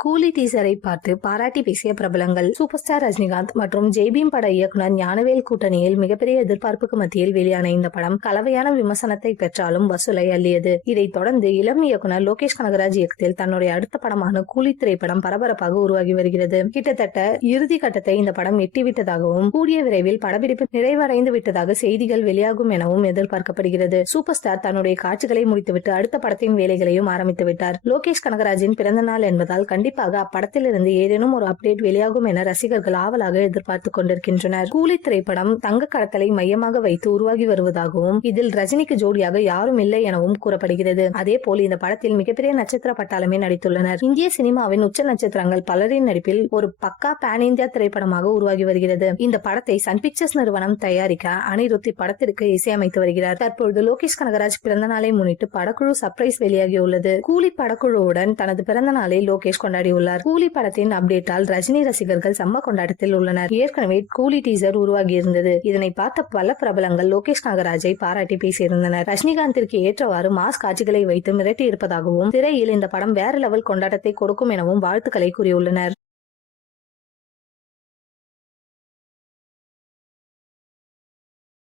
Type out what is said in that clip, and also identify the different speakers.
Speaker 1: கூலி டீசரை பார்த்து பாராட்டி பேசிய பிரபலங்கள் சூப்பர் ஸ்டார் ரஜினிகாந்த் மற்றும் ஜெய்பீம் பட இயக்குனர் ஞானவேல் கூட்டணியில் மிகப்பெரிய எதிர்பார்ப்புக்கு மத்தியில் வெளியான இந்த படம் கலவையான விமர்சனத்தை பெற்றாலும் வசூலை அள்ளியது. இதைத் தொடர்ந்து இளம் இயக்குனர் லோகேஷ் கனகராஜ் இயக்கத்தில் தன்னுடைய அடுத்த படமான கூலி திரைப்படம் பரபரப்பாக உருவாகி வருகிறது. கிட்டத்தட்ட இறுதி கட்டத்தை இந்த படம் எட்டிவிட்டதாகவும் கூடிய விரைவில் படப்பிடிப்பு நிறைவடைந்து விட்டதாக செய்திகள் வெளியாகும் எனவும் எதிர்பார்க்கப்படுகிறது. சூப்பர் ஸ்டார் தன்னுடைய காட்சிகளை முடித்துவிட்டு அடுத்த படத்தின் வேலைகளையும் ஆரம்பித்து விட்டார். லோகேஷ் கனகராஜின் பிறந்த நாள் என்பதால் கண்டிப்பாக கண்டிப்பாக அப்படத்திலிருந்து ஏதேனும் ஒரு அப்டேட் வெளியாகும் என ரசிகர்கள் ஆவலாக எதிர்பார்த்து கொண்டிருக்கின்றனர். கூலி திரைப்படம் தங்க கடத்தலை மையமாக வைத்து உருவாகி வருவதாகவும் இதில் ரஜினிக்கு ஜோடியாக யாரும் இல்லை எனவும் கூறப்படுகிறது. அதே போல் இந்த படத்தில் மிகப்பெரிய நட்சத்திர பட்டாளமே நடித்துள்ளனர். இந்திய சினிமாவின் உச்ச நட்சத்திரங்கள் பலரின் நடிப்பில் ஒரு பக்கா பேன் இந்தியா திரைப்படமாக உருவாகி வருகிறது. இந்த படத்தை சன் பிக்சர்ஸ் நிறுவனம் தயாரிக்க அனிருத் இப்படத்திற்கு இசையமைத்து வருகிறார். தற்பொழுது லோகேஷ் கனகராஜ் பிறந்த நாளை முன்னிட்டு படக்குழு சர்ப்ரைஸ் வெளியாகியுள்ளது. கூலி படக்குழுவுடன் தனது பிறந்த நாளை லோகேஷ் கொண்டாடியுள்ளார் கூலி படத்தின் அப்டேட்டால் ரஜினி ரசிகர்கள் செம்ம கொண்டாட்டத்தில் உள்ளனர். ஏற்கனவே கூலி டீசர் உருவாகி இருந்தது இதனை பார்த்த பல பிரபலங்கள் லோகேஷ் நாகராஜை பாராட்டி பேசியிருந்தனர். ரஜினிகாந்திற்கு ஏற்றவாறு மாஸ் காட்சிகளை வைத்து மிரட்டி இருப்பதாகவும் திரையில் இந்த படம் வேற லெவல் கொண்டாட்டத்தை கொடுக்கும் எனவும் வாழ்த்துக்களை கூறியுள்ளனர்.